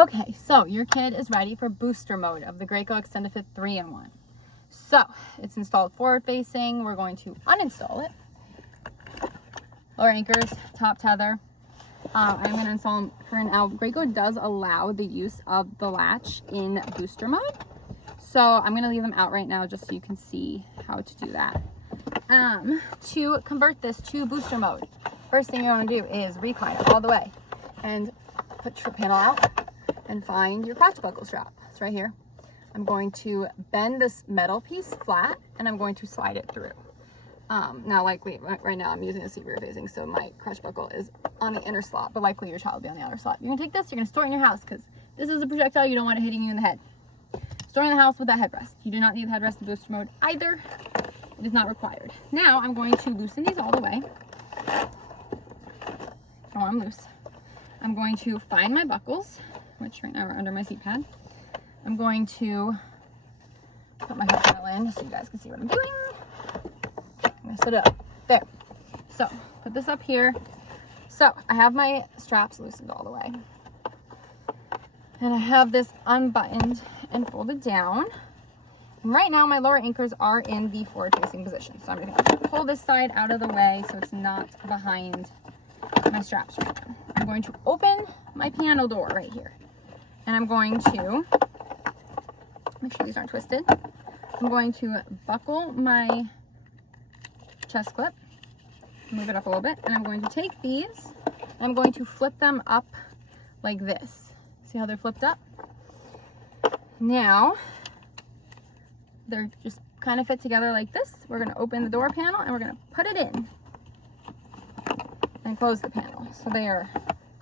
Okay, so your kid is ready for booster mode of the Graco Extend2fit 3-in-1. So it's installed forward facing. We're going to uninstall it. Lower anchors, top tether. I'm going to install them for now. Graco does allow the use of the latch in booster mode. So I'm going to leave them out right now just so you can see how to do that. To convert this to booster mode, first thing you want to do is recline it all the way and put your panel out and find your crotch buckle strap. It's right here. I'm going to bend this metal piece flat and I'm going to slide it through. Now likely right now I'm using a seat rear facing, so my crotch buckle is on the inner slot, but likely your child will be on the outer slot. You're gonna take this, you're gonna store it in your house because this is a projectile, you don't want it hitting you in the head. Store in the house with that headrest. You do not need the headrest in booster mode either. It is not required. Now I'm going to loosen these all the way. Oh, I'm loose. I'm going to find my buckles, which right now are under my seat pad. I'm going to put my hook panel in so you guys can see what I'm doing. Okay, I'm gonna set it up there. So put this up here. So I have my straps loosened all the way. And I have this unbuttoned and folded down. And right now my lower anchors are in the forward facing position. So I'm gonna pull this side out of the way so it's not behind my straps right now. I'm going to open my panel door right here. And I'm going to make sure these aren't twisted. I'm going to buckle my chest clip, move it up a little bit, and I'm going to take these and I'm going to flip them up like this. See how they're flipped up? Now, they're just kind of fit together like this. We're going to open the door panel and we're going to put it in and close the panel. So they are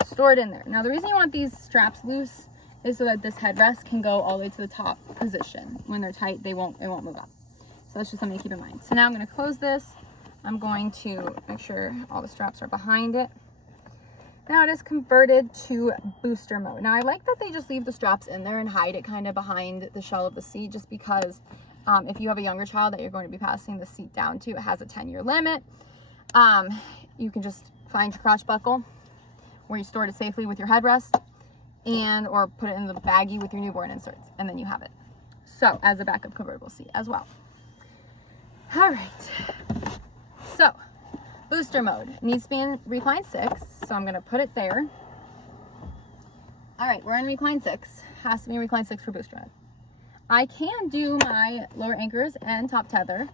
stored in there. Now the reason you want these straps loose is so that this headrest can go all the way to the top position. When they're tight, it won't move up. So that's just something to keep in mind. So now I'm going to close this. I'm going to make sure all the straps are behind it. Now it is converted to booster mode. Now I like that they just leave the straps in there and hide it kind of behind the shell of the seat, just because if you have a younger child that you're going to be passing the seat down to, it has a 10-year limit. You can just find your crotch buckle where you stored it safely with your headrest, or put it in the baggie with your newborn inserts, and then you have it. So as a backup convertible seat as well. All right. So booster mode needs to be in recline 6, so I'm going to put it there. All right, we're in recline 6. Has to be in recline 6 for booster mode. I can do my lower anchors and top tether.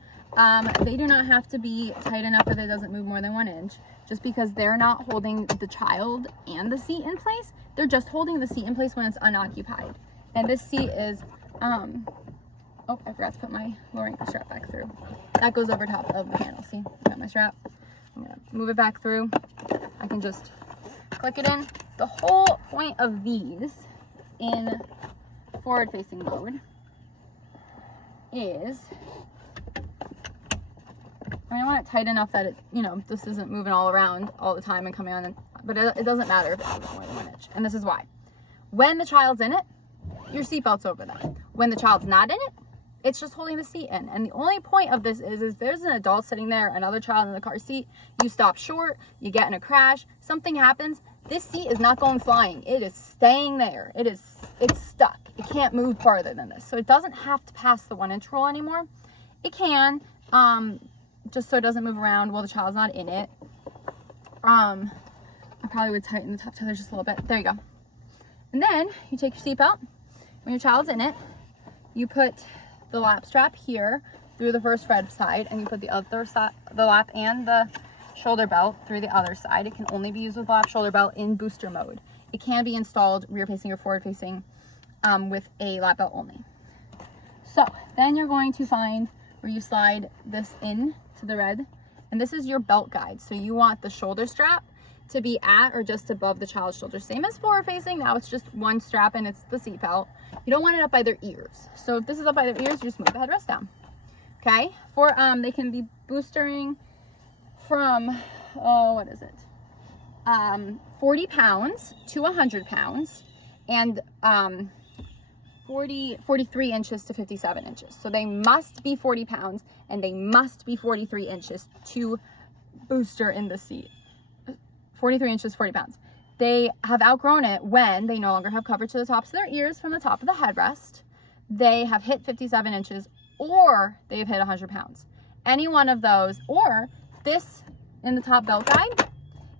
They do not have to be tight enough that it doesn't move more than 1 inch, just because they're not holding the child and the seat in place. They're just holding the seat in place when it's unoccupied. And this seat is, oh, I forgot to put my lower anchor strap back through. That goes over top of the panel. See, I got my strap. I'm gonna move it back through. I can just click it in. The whole point of these in forward facing mode is, I want it tight enough that it, this isn't moving all around all the time and coming on, but it doesn't matter if it moves more than 1 inch. And this is why. When the child's in it, your seatbelt's over them. When the child's not in it, it's just holding the seat in. And the only point of this is if there's an adult sitting there, another child in the car seat, you stop short, you get in a crash, something happens, this seat is not going flying. It is staying there. It's stuck. It can't move farther than this. So it doesn't have to pass the 1 inch rule anymore. It can, just so it doesn't move around while the child's not in it. I probably would tighten the top tether just a little bit. There you go. And then you take your seatbelt. When your child's in it, you put the lap strap here through the first red side, and you put the other side, the lap and the shoulder belt through the other side. It can only be used with lap shoulder belt in booster mode. It can be installed rear facing or forward facing with a lap belt only. So then you're going to find where you slide this in to the red, and this is your belt guide. So you want the shoulder strap to be at or just above the child's shoulder, same as forward facing. Now it's just one strap and it's the seat belt. You don't want it up by their ears. So if this is up by their ears, you just move the headrest down. Okay, for they can be boostering from 40 pounds to 100 pounds, and 43 inches to 57 inches. So they must be 40 pounds and they must be 43 inches to booster in the seat. 43 inches, 40 pounds. They have outgrown it when they no longer have coverage to the tops of their ears from the top of the headrest, they have hit 57 inches, or they've hit 100 pounds. Any one of those, or this in the top belt guide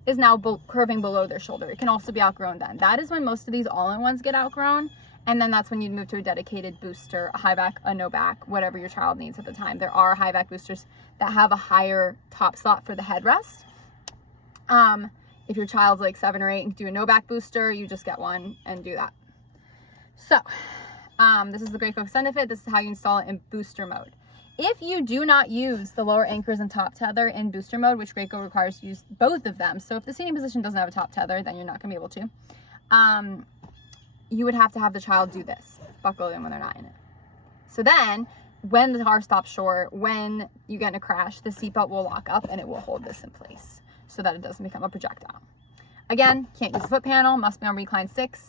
is now curving below their shoulder. It can also be outgrown then. That is when most of these all-in-ones get outgrown, and then that's when you'd move to a dedicated booster, a high back, a no back, whatever your child needs at the time. There are high back boosters that have a higher top slot for the headrest. If your child's like 7 or 8 and do a no back booster, you just get one and do that. So this is the Graco Extend2fit. This is how you install it in booster mode. If you do not use the lower anchors and top tether in booster mode, which Graco requires you use both of them, so if the seating position doesn't have a top tether, then you're not going to be able to, you would have to have the child do this, buckle in when they're not in it. So then, when the car stops short, when you get in a crash, the seatbelt will lock up and it will hold this in place so that it doesn't become a projectile. Again, can't use a foot panel, must be on recline 6.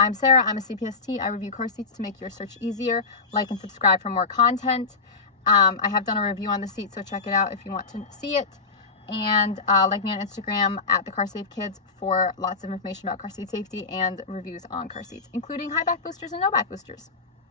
I'm Sarah, I'm a CPST. I review car seats to make your search easier. Like and subscribe for more content. I have done a review on the seat, so check it out if you want to see it. And like me on Instagram at the Car Safe Kids for lots of information about car seat safety and reviews on car seats, including high back boosters and no back boosters.